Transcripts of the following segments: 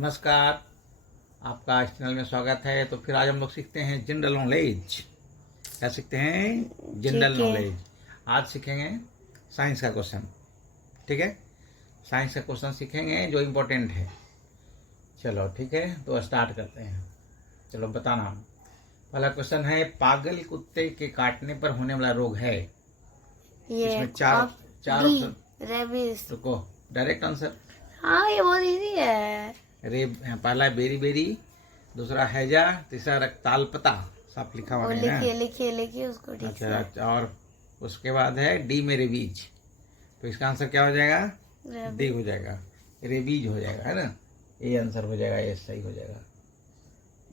नमस्कार, आपका इस चैनल में स्वागत है। तो फिर आज हम लोग सीखते हैं जनरल नॉलेज। क्या सीखते हैं? General knowledge. आज सीखेंगे साइंस का क्वेश्चन। ठीक है, साइंस का क्वेश्चन सीखेंगे जो इम्पोर्टेंट है। चलो ठीक है, तो स्टार्ट करते हैं। चलो बताना। पहला क्वेश्चन है, पागल कुत्ते के काटने पर होने वाला रोग है। इसमें चार ऑप्शन। रेबीज। रुको, डायरेक्ट आंसर। हाँ, ये बहुत इजी है। पहला बेरी बेरी, दूसरा हैजा, तीसरा रक्ताल्पता। सब लिखा हुआ है ना? लिखिए उसको ठीक से। अच्छा, और उसके बाद है डी में रेबीज। तो इसका आंसर क्या हो जाएगा? डी हो जाएगा, रेबीज हो जाएगा, है ना? ये आंसर हो जाएगा, ये सही हो जाएगा।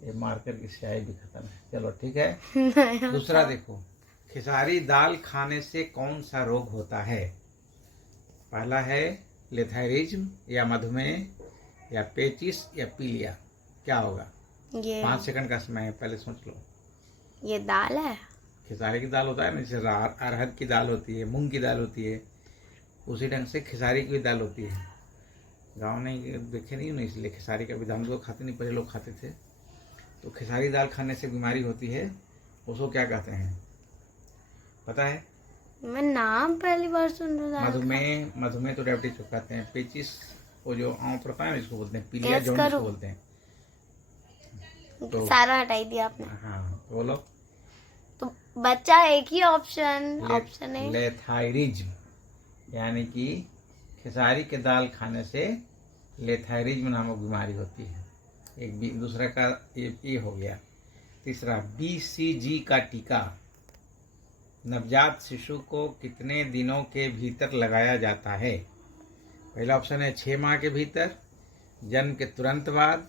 ये मार्कर की स्याही भी खत्म है। चलो ठीक है। दूसरा देखो, खिसारी दाल खाने से कौन सा रोग होता है? पहला है लेथायरिज्म, या मधुमेह, या पेचिस, या पीलिया। क्या होगा? 5 सेकंड का समय है, पहले सोच लो। ये दाल है। खिसारी की दाल होता है ना, जैसे अरहर की दाल होती है, मूंग की दाल होती है, उसी ढंग से खिसारी की भी दाल होती है। गाँव में देखे नहीं ना, इसलिए खिसारी का भी हम लोग खाते नहीं, पहले लोग खाते थे। तो खिसारी दाल खाने से बीमारी होती है, उसको क्या कहते हैं पता है? मैं नाम पहली बार सुन रहा हूँ। मधुमेह तो डायबिटीज को कहते हैं। पेचिस वो जो आँव पड़ता है इसको बोलते हैं। पीलिया जॉन्डिस को बोलते हैं। तो सारा हटाई दिया आपने। हाँ, बोलो। तो बच्चा एक ही ऑप्शन है लेथायरिज्म, यानी कि खिसारी के दाल खाने से लेथायरिज्म नामक बीमारी होती है। एक दूसरा का ये हो गया। तीसरा, BCG का टीका नवजात शिशु को कितने दिनों के भीतर लगाया जाता है? पहला ऑप्शन है 6 माह के भीतर, जन्म के तुरंत बाद,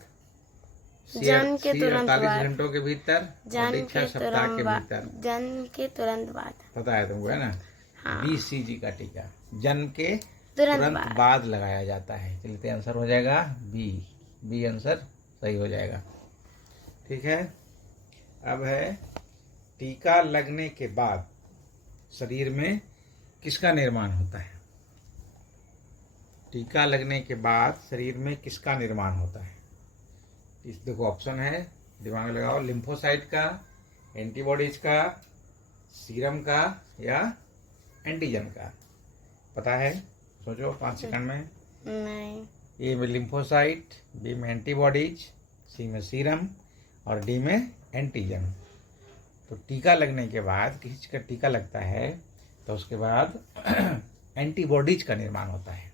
48 घंटों के भीतर, 6 सप्ताह के भीतर। जन्म के तुरंत बाद। पता है तुमको, है ना? हाँ। BCG का टीका जन्म के तुरंत बाद लगाया जाता है। चलिए, आंसर हो जाएगा बी आंसर सही हो जाएगा। ठीक है, अब है टीका लगने के बाद शरीर में किसका निर्माण होता है? टीका लगने के बाद शरीर में किसका निर्माण होता है? इस देखो ऑप्शन है, दिमाग में लगाओ। लिम्फोसाइट का, एंटीबॉडीज का, सीरम का, या एंटीजन का। पता है? सोचो 5 सेकंड में। नहीं। ए में लिम्फोसाइट, बी में एंटीबॉडीज, सी में सीरम, और डी में एंटीजन। तो टीका लगने के बाद, किसी चीज का टीका लगता है तो उसके बाद एंटीबॉडीज का निर्माण होता है।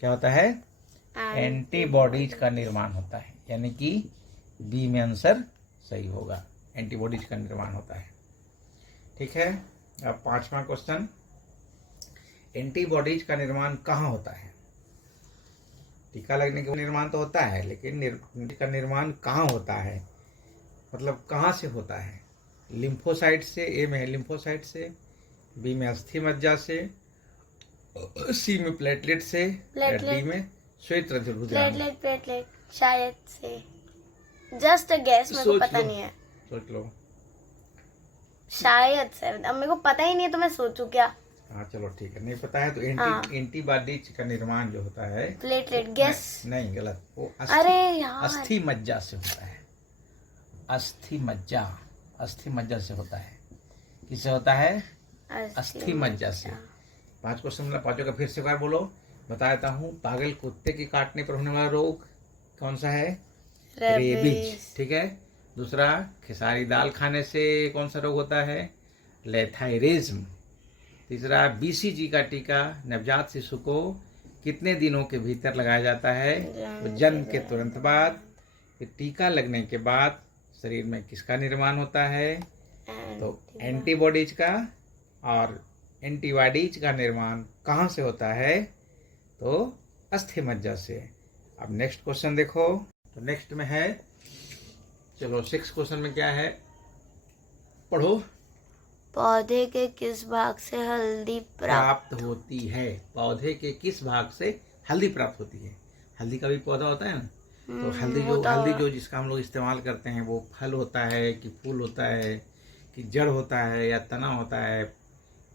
क्या होता है? एंटीबॉडीज का निर्माण होता है, यानी कि बी में आंसर सही होगा। एंटीबॉडीज का निर्माण होता है। ठीक है, अब 5वां क्वेश्चन, एंटीबॉडीज का निर्माण कहाँ होता है? टीका लगने के निर्माण तो होता है, लेकिन का निर्माण कहाँ होता है? मतलब कहाँ से होता है? लिम्फोसाइट से, ए में लिम्फोसाइट से, बी में अस्थि मज्जा से, सी में प्लेटलेट से, डी में श्वेत रक्तद्रव्य। प्लेटलेट शायद से। जस्ट अ गेस, मेरे को पता नहीं है। सोच लो। शायद से, अब मेरे को पता ही नहीं है तो मैं सोचूं क्या? हाँ चलो ठीक है, नहीं पता है तो एंटीबॉडीज का निर्माण जो होता है, प्लेटलेट। गेस नहीं, गलत। वो अरे यार, अस्थि मज्जा से होता है। अस्थि मज्जा से होता है। किससे होता है? अस्थि मज्जा से। 5 क्वेश्चन मतलब 5 का फिर से एक बार बोलो, बता देता हूँ। पागल कुत्ते के काटने पर होने वाला रोग कौन सा है? रेबीज। ठीक है। दूसरा, खिसारी दाल खाने से कौन सा रोग होता है? लेथायरिज्म। तीसरा, BCG का टीका नवजात शिशु को कितने दिनों के भीतर लगाया जाता है? तो जन्म के तुरंत बाद। फिर टीका लगने के बाद शरीर में किसका निर्माण होता है? तो एंटीबॉडीज का। और एंटीबॉडीज का निर्माण कहाँ से होता है? तो अस्थि मज्जा से। अब नेक्स्ट क्वेश्चन देखो। तो नेक्स्ट में है, चलो 6 क्वेश्चन में क्या है, पढ़ो। पौधे के किस भाग से हल्दी प्राप्त होती है? पौधे के किस भाग से हल्दी प्राप्त होती है? हल्दी का भी पौधा होता है ना, तो हल्दी जो जिसका हम लोग इस्तेमाल करते हैं, वो फल होता है कि फूल होता है कि जड़ होता है या तना होता है?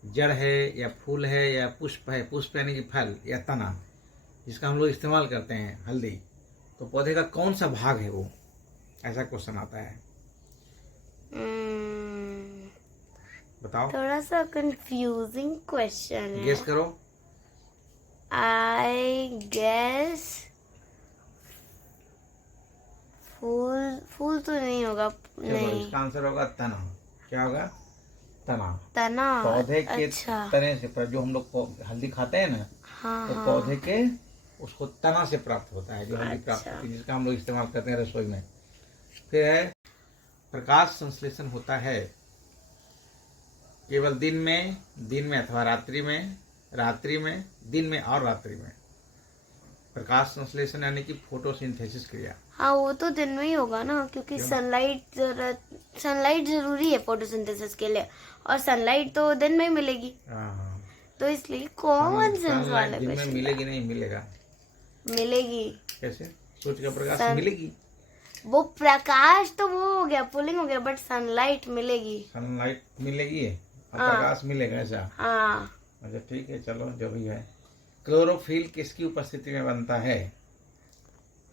जड़ है या फूल है या पुष्प है? पुष्प यानी कि फल, या तना जिसका हम लोग इस्तेमाल करते हैं हल्दी, तो पौधे का कौन सा भाग है वो, ऐसा क्वेश्चन आता है। बताओ। थोड़ा सा कंफ्यूजिंग क्वेश्चन है। गेस करो। आई गेस फूल तो नहीं होगा। चलो नहीं, इसका आंसर होगा तना। क्या होगा? तना। तना। पौधे के अच्छा। तने से जो हम लोग हल्दी खाते हैं ना, हाँ तो हाँ। पौधे के उसको तना से प्राप्त होता है, जो हल्दी प्राप्त अच्छा। होती है, जिसका हम लोग इस्तेमाल करते हैं रसोई में। फिर है प्रकाश संश्लेषण होता है केवल दिन में अथवा रात्रि में, दिन में और रात्रि में। प्रकाश संश्लेषण यानी कि फोटोसिंथेसिस क्रिया। हाँ, वो तो दिन में ही होगा ना, क्योंकि क्यों? सनलाइट जरूरी है फोटोसिंथेसिस के लिए, और सनलाइट तो दिन में ही मिलेगी, हाँ, तो इसलिए कॉमन सेंस सनलाइट वाले दिन में क्वेश्चन। मिलेगी नहीं मिलेगा? मिलेगी। कैसे? सूर्य का प्रकाश सन- मिलेगी। वो प्रकाश तो वो हो गया, पुलिंग हो गया, बट सनलाइट मिलेगी। सनलाइट मिलेगी और हाँ। प्रकाश मिलेगा, ऐसा? हाँ। अच्छा ठीक है, चलो जो भी है। क्लोरोफिल किसकी उपस्थिति में बनता है?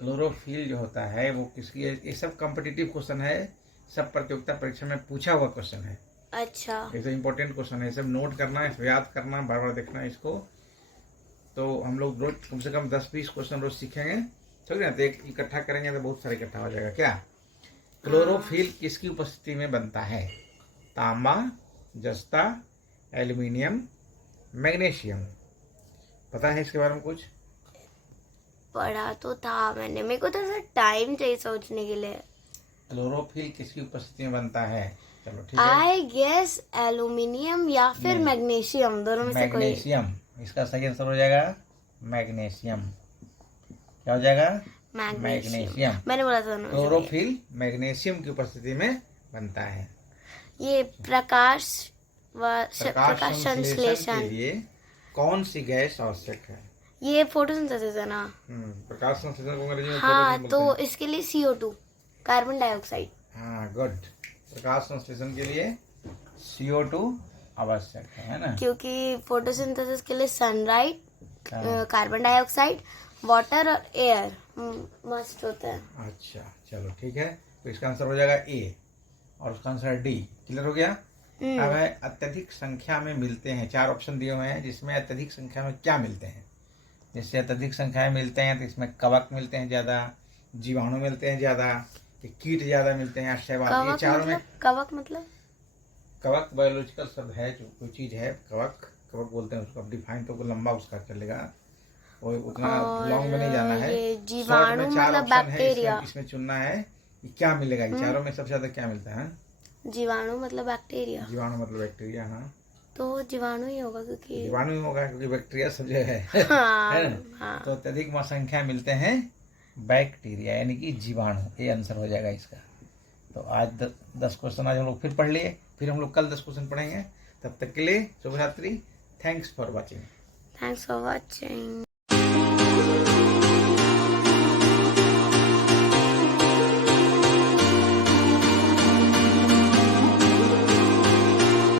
क्लोरोफिल जो होता है वो किसकी है? ये सब कॉम्पिटिटिव क्वेश्चन है, सब प्रतियोगिता परीक्षा में पूछा हुआ क्वेश्चन है। अच्छा। ये सब इंपॉर्टेंट क्वेश्चन है, सब नोट करना है, याद करना, बार बार देखना है इसको। तो हम लोग रोज कम से कम 10-20 क्वेश्चन रोज सीखेंगे, ठीक है ना? तो एक इकट्ठा करेंगे तो बहुत सारे इकट्ठा हो जाएगा। क्या क्लोरोफिल किसकी उपस्थिति में बनता है? तांबा, जस्ता, एल्यूमिनियम, मैग्नीशियम। पता है इसके बारे में कुछ? पढ़ा तो था मैंने, मेरे को थोड़ा सा टाइम चाहिए सोचने के लिए। क्लोरोफिल किसकी उपस्थिति में बनता है? चलो ठीक है। आई गेस एल्यूमिनियम या फिर नहीं। मैग्नीशियम, दोनों में से कोई। मैग्नीशियम इसका सही आंसर हो जाएगा। मैग्नीशियम। क्या हो जाएगा? मैग्नीशियम। मैंने बोला था दोनों में से कोई। क्लोरोफिल मैग्नीशियम की उपस्थिति में बनता है। ये प्रकाश प्रकाश संश्लेषण के संश्लेषण, लिए कौन सी गैस आवश्यक है? ये फोटोसिंथेसिस है ना? प्रकाश संश्लेषण को अंग्रेजी में हाँ, photosynthesis तो बोलते इसके लिए CO2, कार्बन डाइऑक्साइड। हैं। हाँ गुड। प्रकाश संश्लेषण के लिए CO2 आवश्यक है ना? क्योंकि फोटोसिंथेसिस के लिए सनलाइट, हाँ। कार्बन डाइऑक्साइड, वाटर और एयर मस्ट होता है। अच्छा चलो ठीक है, तो इसका आंसर हो जाएगा ए और उसका आंसर डी। क्लियर हो गया? अब है अत्यधिक संख्या में मिलते हैं। 4 ऑप्शन दिए हुए हैं, जिसमें अत्यधिक संख्या में क्या मिलते हैं। जैसे अत्यधिक संख्या में मिलते हैं तो इसमें कवक मिलते हैं ज़्यादा, जीवाणु मिलते हैं ज़्यादा, कीट ज़्यादा मिलते हैं, शैवाल। ये चारों में कवक मतलब कवक बायोलॉजिकल शब्द है, जो कोई चीज़ है कवक बोलते हैं उसको। अब डिफाइन तो लंबा उसका चलेगा, वो उतना लॉन्ग में नहीं जाना है। ये शॉर्ट जीवाणु में 4 मतलब ऑप्शन है, बैक्टीरिया। इसमें चुनना है कि क्या मिलेगा। ये चारों में सबसे ज़्यादा क्या मिलता है? जीवाणु मतलब बैक्टीरिया, जीवाणु मतलब बैक्टीरिया। हाँ, तो जीवाणु ही होगा क्योंकि जीवाणु ही होगा क्योंकि बैक्टीरिया सब जगह है। हाँ, है ना? हाँ। तो अत्यधिक संख्या मिलते हैं बैक्टीरिया यानी कि जीवाणु, ये आंसर हो जाएगा इसका। तो आज 10 क्वेश्चन आज हम लोग फिर पढ़ लिए, फिर हम लोग कल 10 क्वेश्चन पढ़ेंगे। तब तक के लिए शुभ रात्रि। Thanks for watching. Thanks for watching.